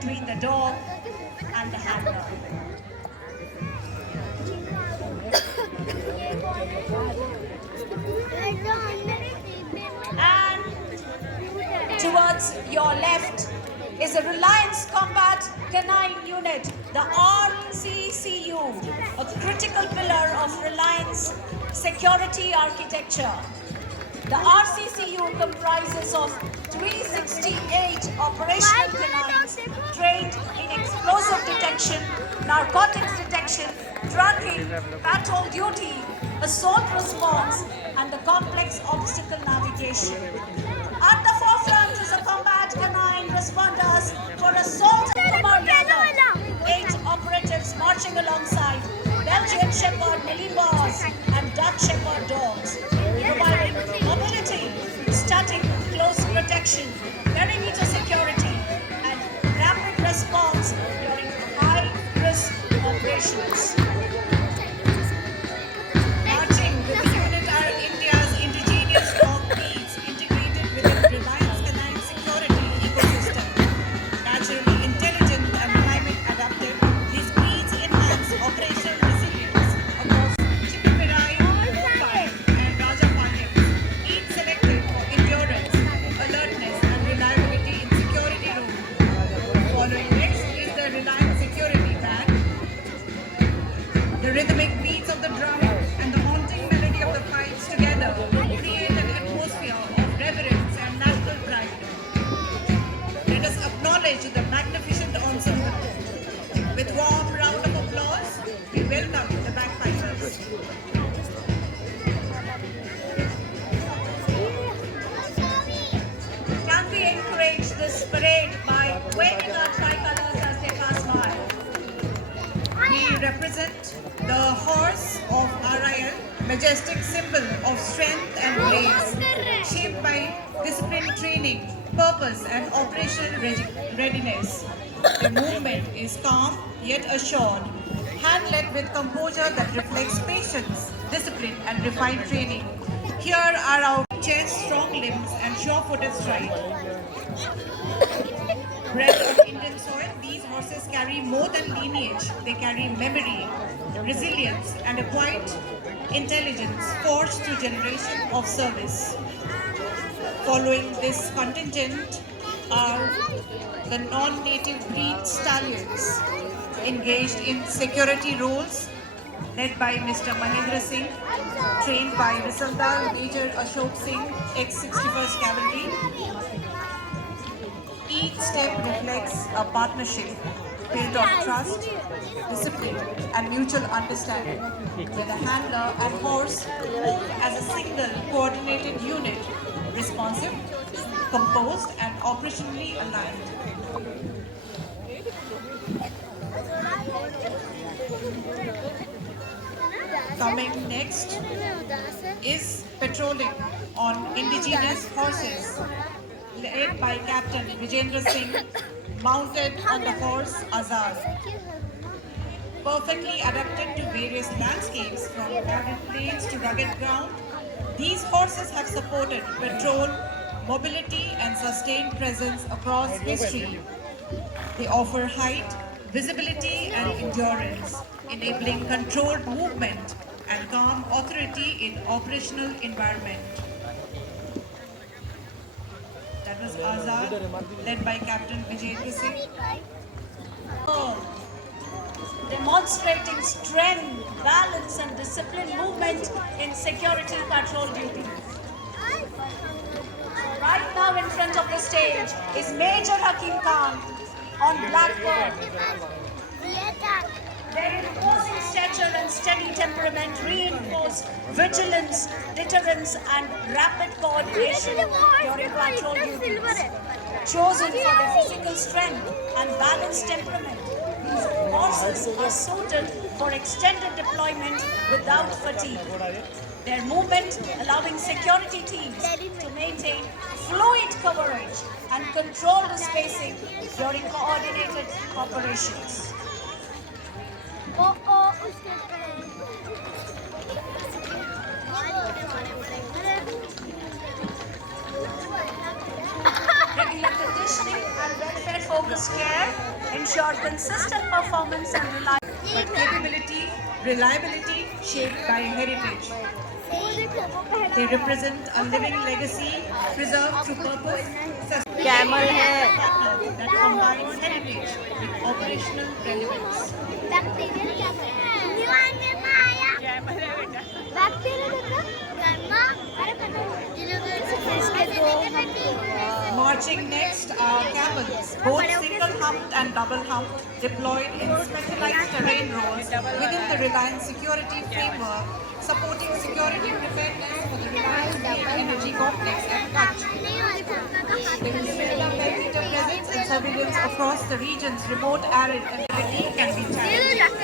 between the dog and the handler. And towards your left is a Reliance Combat Canine Unit, the RCCU, a critical pillar of Reliance security architecture. The RCCU comprises of 368 operational canines trained in explosive detection, narcotics detection, tracking, patrol duty, assault response, and the complex obstacle navigation. At the forefront is a combat canine responders for assault and command. 8 operatives marching alongside Belgian Shepherd Malinois and Dutch Shepherd dogs, providing mobility, static, close protection, perimeter security, and rapid response during high-risk operations. Marching with the unit are India's indigenous dog breeds integrated within Reliance Canine security ecosystem. Naturally intelligent and climate adaptive, these breeds enhance operational resilience across Chippipirai, Mumbai, and Rajapalayam, each selected for endurance, alertness, and reliability in security roles. Following next is the Reliance Security Band. The rhythmic beats of the drum and the haunting melody of the pipes together create an atmosphere of reverence and national pride. Let us acknowledge the magnificent ensemble. With warm round of applause, we welcome the bagpipers. Can we encourage this parade by waving our tricolors as they pass by? We represent the horse of RIL, majestic symbol of strength and grace, shaped by disciplined training, purpose, and operational readiness. The movement is calm yet assured, hand-led with composure that reflects patience, discipline, and refined training. Here are our chest, strong limbs, and sure-footed stride. Bred on Indian soil, these horses carry more than lineage. They carry memory, resilience, and a quiet intelligence forged through generations of service. Following this contingent are the non-native breed stallions engaged in security roles led by Mr. Mahendra Singh, trained by Risaldar Major Ashok Singh, ex-61st Cavalry. Each step reflects a partnership built on trust, discipline, and mutual understanding, where the handler and horse move as a single coordinated unit, responsive, composed, and operationally aligned. Coming next is patrolling on indigenous horses, led by Captain Vijendra Singh, mounted on the horse Azad. Perfectly adapted to various landscapes from arid plains to rugged ground, these horses have supported patrol, mobility, and sustained presence across history. They offer height, visibility, and endurance, enabling controlled movement and calm authority in operational environment. That was Azad, led by Captain Vijendra Singh. Demonstrating strength, balance, and disciplined movement in security patrol duty. Right now in front of the stage is Major Hakim Khan on Blackbird. Their imposing stature and steady temperament reinforce vigilance, deterrence, and rapid coordination during patrol duties. Chosen for their physical strength and balanced temperament, these horses are suited for extended deployment without fatigue. Their movement allowing security teams to maintain fluid coverage and control the spacing during coordinated operations. ideal conditioning and welfare-focused care ensure consistent performance and reliability. But capability, reliability shaped by heritage. They represent a living legacy preserved through purpose, camel है that combines heritage with operational relevance. Marching next are camels, both single-humped and double-humped, deployed in specialized terrain roles within the Reliance security framework, supporting security preparedness for the Reliance Green Energy Complex at Kutch. There is similar perimeter presence and surveillance across the region's remote arid ability can be challenged.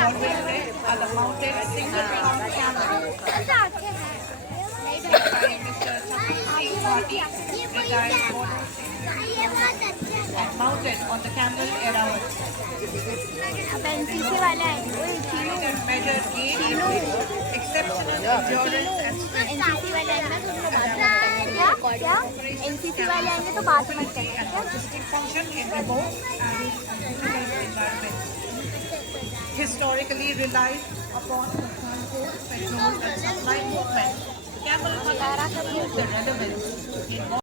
Following them are the mounted single-hump camels led by Mr. Chapan Singh Bhati, retired Border and mounted on the camel Erawan. Carried and measured gain and with exceptional endurance and strength. NCC वाले आएंगे तो बात मत Mobility and logistic function in remote, arid and difficult environments. Historically relied upon for transport, petrol and supply movement, camel must prove the relevance in